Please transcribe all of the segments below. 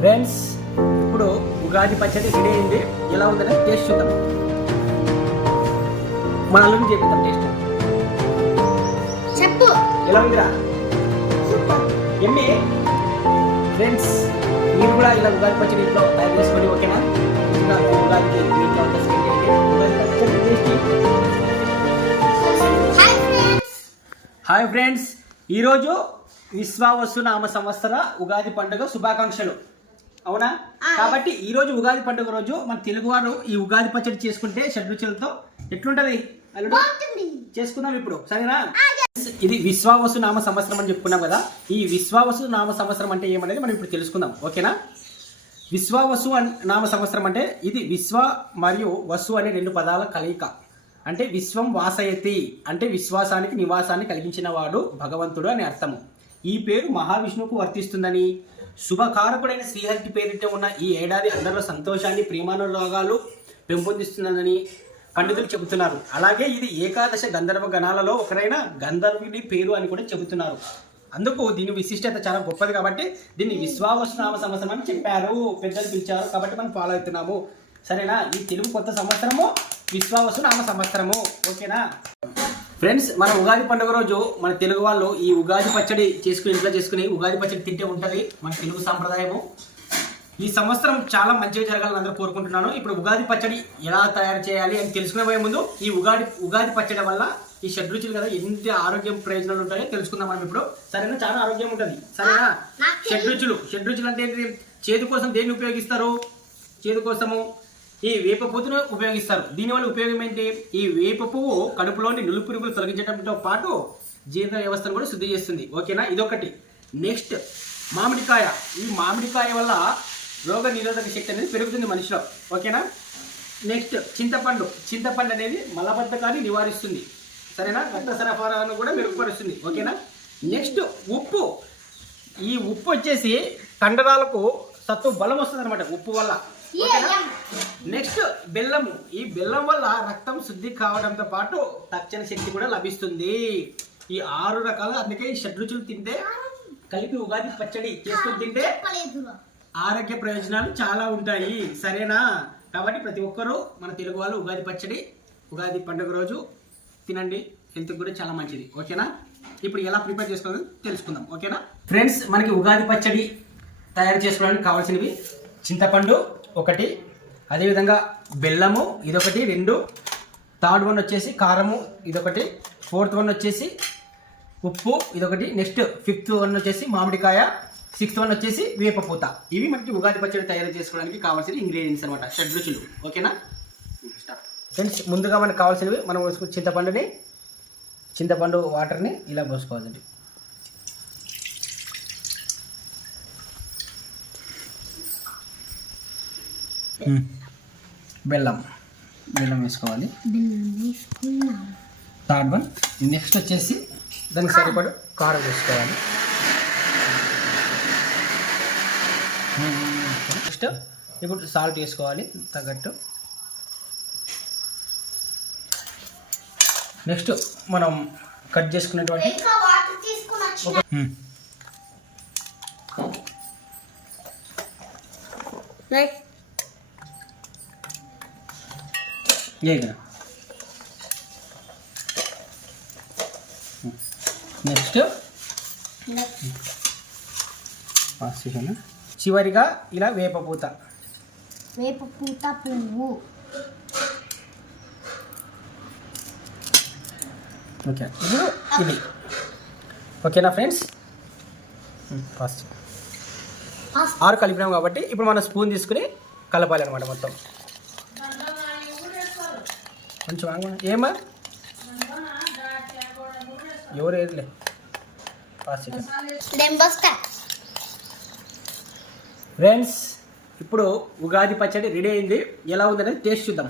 Friends, ఇప్పుడు ఉగాది పచ్చడి ready అయింది. ఎలా ఉందని టేస్ట్ చూద్దాం. మన అల్లుని చేపిద్దాం టేస్ట్. చెప్పు, ఎలా ఉందిరా? ఎమ్మి ఫ్రెండ్స్, మీరు కూడా ఇలా ఉగాది పచ్చడి ఇంట్లో తయారు చేసుకోండి. ఓకేనా? ఇంకా ఉగాదికి ఇంట్లో ఉగాది పచ్చడి టేస్టీ. హాయ్ ఫ్రెండ్స్, ఈరోజు విశ్వావసు నామ సంవత్సర ఉగాది పండుగ శుభాకాంక్షలు. అవునా? కాబట్టి ఈ రోజు ఉగాది పండుగ రోజు మన తెలుగువారు ఈ ఉగాది పచ్చడి చేసుకుంటే షడ్రుచులతో ఎట్లుంటది చేసుకుందాం ఇప్పుడు, సరేనా? ఇది విశ్వావసు నామ సంవత్సరం అని చెప్పుకున్నాం కదా. ఈ విశ్వావసు నామ సంవత్సరం అంటే ఏమనేది మనం ఇప్పుడు తెలుసుకుందాం. ఓకేనా? విశ్వావసు నామ సంవత్సరం అంటే ఇది విశ్వ మరియు వసు అనే రెండు పదాల కలయిక. అంటే విశ్వం వాసయతి అంటే విశ్వాసానికి నివాసాన్ని కలిగించిన వాడు భగవంతుడు అని అర్థము. ఈ పేరు మహావిష్ణువుకు వర్తిస్తుందని, శుభకారకుడైన శ్రీహరికి పేరిట ఉన్న ఈ ఏడాది అందరిలో సంతోషాన్ని, ప్రేమానురాగాలు పెంపొందిస్తున్నదని పండితులు చెబుతున్నారు. అలాగే ఇది ఏకాదశ గంధర్వ గణాలలో ఒకరైన గంధర్వుని పేరు అని కూడా చెబుతున్నారు. అందుకు దీని విశిష్టత చాలా గొప్పది కాబట్టి దీన్ని విశ్వావసు నామ సంవత్సరం అని చెప్పారు, పెద్దలు పిలిచారు. కాబట్టి మనం ఫాలో అవుతున్నాము. సరేనా? ఈ తెలుగు కొత్త సంవత్సరము విశ్వావసు నామ సంవత్సరము. ఓకేనా ఫ్రెండ్స్? మన ఉగాది పండుగ రోజు మన తెలుగు వాళ్ళు ఈ ఉగాది పచ్చడి చేసుకుని ఇంట్లో చేసుకుని ఉగాది పచ్చడి తింటే ఉంటుంది మన తెలుగు సాంప్రదాయము. ఈ సంవత్సరం చాలా మంచిగా జరగాలని అందరూ కోరుకుంటున్నాను. ఇప్పుడు ఉగాది పచ్చడి ఎలా తయారు చేయాలి అని తెలుసుకునే పోయే ముందు ఈ ఉగాది పచ్చడి వల్ల ఈ షడ్రుచులు కదా ఎంత ఆరోగ్యం ప్రయోజనాలు ఉంటాయో తెలుసుకుందాం మనం ఇప్పుడు. సరేనా? చాలా ఆరోగ్యం ఉంటుంది. సరేనా? షడ్రుచులు అంటే ఏంటి? చేదు కోసం దేన్ని ఉపయోగిస్తారు? చేదు కోసము ఈ వేప పువ్వును ఉపయోగిస్తారు. దీనివల్ల ఉపయోగం ఏంటి? ఈ వేప పువ్వు కడుపులోని నులుపురుగులు తొలగించడంతో పాటు జీర్ణ వ్యవస్థను కూడా శుద్ధి చేస్తుంది. ఓకేనా? ఇదొకటి. నెక్స్ట్ మామిడికాయ. ఈ మామిడికాయ వల్ల రోగ నిరోధక శక్తి అనేది పెరుగుతుంది మనిషిలో. ఓకేనా? నెక్స్ట్ చింతపండు అనేది మలబద్ధకాన్ని నివారిస్తుంది. సరేనా? రక్త సరఫరాను కూడా మెరుగుపరుస్తుంది. ఓకేనా? నెక్స్ట్ ఉప్పు. ఈ ఉప్పు వచ్చేసి కండరాలకు సత్తు బలం వస్తుంది అనమాట ఉప్పు వల్ల. నెక్స్ట్ బెల్లము. ఈ బెల్లం వల్ల రక్తం శుద్ధి కావడంతో పాటు తక్షణ శక్తి కూడా లభిస్తుంది. ఈ 6 రకాలు, అందుకే ఈ షడ్రుచులు తింటే కలిపి ఉగాది పచ్చడి చేసుకుని తింటే ఆరోగ్య ప్రయోజనాలు చాలా ఉంటాయి. సరేనా? కాబట్టి ప్రతి ఒక్కరూ మన తెలుగు వాళ్ళు ఉగాది పచ్చడి ఉగాది పండుగ రోజు తినండి. హెల్త్ కూడా చాలా మంచిది. ఓకేనా? ఇప్పుడు ఎలా ప్రిపేర్ చేసుకోవాలో తెలుసుకుందాం. ఓకేనా ఫ్రెండ్స్? మనకి ఉగాది పచ్చడి తయారు చేసుకోవడానికి కావాల్సినవి చింతపండు ఒకటి, అదేవిధంగా బెల్లము ఇదొకటి, 2, థర్డ్ వన్ వచ్చేసి కారము ఇదొకటి, 4th వన్ వచ్చేసి ఉప్పు ఇదొకటి, నెక్స్ట్ 5th వన్ వచ్చేసి మామిడికాయ, 6th వన్ వచ్చేసి వేప పూత. ఇవి మనకి ఉగాది పచ్చడి తయారు చేసుకోవడానికి కావాల్సిన ఇంగ్రీడియంట్స్ అనమాట, షడ్రుచులు. ఓకేనా ఫ్రెండ్స్? ముందుగా మనకు కావాల్సినవి మనం చింతపండు వాటర్ని ఇలా పోసుకోవాలండి. బెల్లం వేసుకోవాలి. Third one. నెక్స్ట్ వచ్చేసి దానికి సరిపడు కారం వేసుకోవాలి. నెక్స్ట్ ఇప్పుడు సాల్ట్ వేసుకోవాలి తగ్గట్టు. నెక్స్ట్ మనం కట్ చేసుకున్నటువంటి నెక్స్ట్ చివరిగా ఇలా వేప పూత పువ్వు. ఓకే, ఇప్పుడు ఇది ఓకేనా ఫ్రెండ్స్? ఫస్ట్ 6 కలిపినాం కాబట్టి ఇప్పుడు మనం స్పూన్ తీసుకుని కలపాలి అనమాట మొత్తం. కొంచెం ఏమా ఎవరు ఏర్లే. ఫ్రెండ్స్, ఇప్పుడు ఉగాది పచ్చడి రెడీ అయింది. ఎలా ఉందనేది టేస్ట్ చూద్దాం.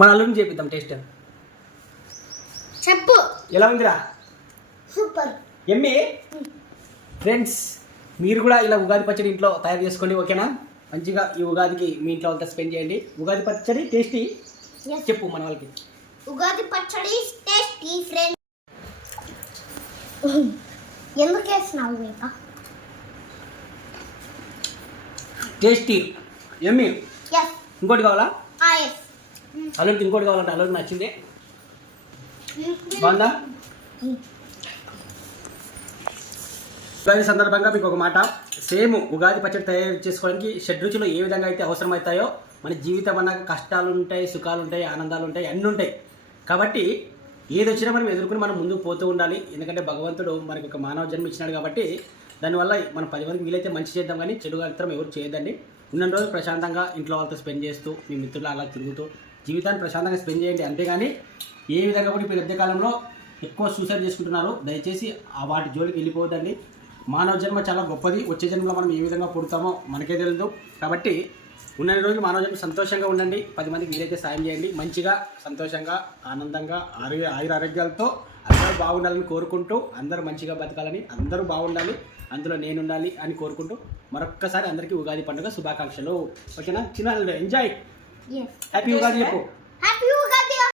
మన అల్లుని చేపిద్దాం టేస్ట్. చెప్పు, ఎలా ఉందిరా? సూపర్. ఎమ్మి ఫ్రెండ్స్, మీరు కూడా ఇలా ఉగాది పచ్చడి ఇంట్లో తయారు చేసుకోండి. ఓకేనా? మంచిగా ఈ ఉగాదికి మీ ఇంట్లో అంతా స్పెండ్ చేయండి. ఉగాది పచ్చడి టేస్టీ చెప్పు మన వాళ్ళకి. ఉగాది పచ్చడి టేస్టీ ఫ్రెండ్స్. ఎందుకు వేసినావు వేప? టేస్టీ ఎమ్మి. Yes. ఇంకోటి కావాలా? Yes. అల్లుడికి ఇంకోటి కావాలంటే అల్లుడికి నచ్చింది. బాగుందా? ఉగాది సందర్భంగా మీకు ఒక మాట, సేమ్ ఉగాది పచ్చడి తయారు చేసుకోవడానికి షడ్రుచులు ఏ విధంగా అయితే అవసరమవుతాయో మన జీవితం అన్నాక కష్టాలు ఉంటాయి, సుఖాలు ఉంటాయి, ఆనందాలు ఉంటాయి, అన్నీ ఉంటాయి. కాబట్టి ఏది వచ్చినా మనం ఎదుర్కొని మనం ముందుకు పోతూ ఉండాలి. ఎందుకంటే భగవంతుడు మనకు ఒక మానవ జన్మ ఇచ్చినాడు కాబట్టి దానివల్ల మనం 10 మందికి వీలైతే మంచి చేద్దాం, కానీ చెడు మాత్రం ఎవరు చేయొద్దండి. ఉన్న రోజు ప్రశాంతంగా ఇంట్లో వాళ్ళతో స్పెండ్ చేస్తూ మీ మిత్రులు అలా తిరుగుతూ జీవితాన్ని ప్రశాంతంగా స్పెండ్ చేయండి. అంతేగాని ఏ విధంగా కూడా ఇప్పుడు మధ్యకాలంలో ఎక్కువ సూసైడ్ చేసుకుంటున్నారు. దయచేసి ఆ వాటి జోలికి వెళ్ళిపోవద్దండి. మానవ జన్మ చాలా గొప్పది. వచ్చే జన్మలో మనం ఏ విధంగా పుడతామో మనకే తెలియదు. కాబట్టి ఉన్న రోజులు మానవ జన్మ సంతోషంగా ఉండండి. 10 మందికి వీలైతే సాయం చేయండి. మంచిగా సంతోషంగా ఆనందంగా ఆయుర ఆరోగ్యాలతో అందరూ బాగుండాలని కోరుకుంటూ, అందరూ మంచిగా బతకాలని, అందరూ బాగుండాలి, అందులో నేను ఉండాలి అని కోరుకుంటూ మరొక్కసారి అందరికీ ఉగాది పండుగ శుభాకాంక్షలు. ఓకేనా? చిన్న ఎంజాయ్. హ్యాపీ ఉగాది చెప్పు. హ్యాపీ ఉగాది.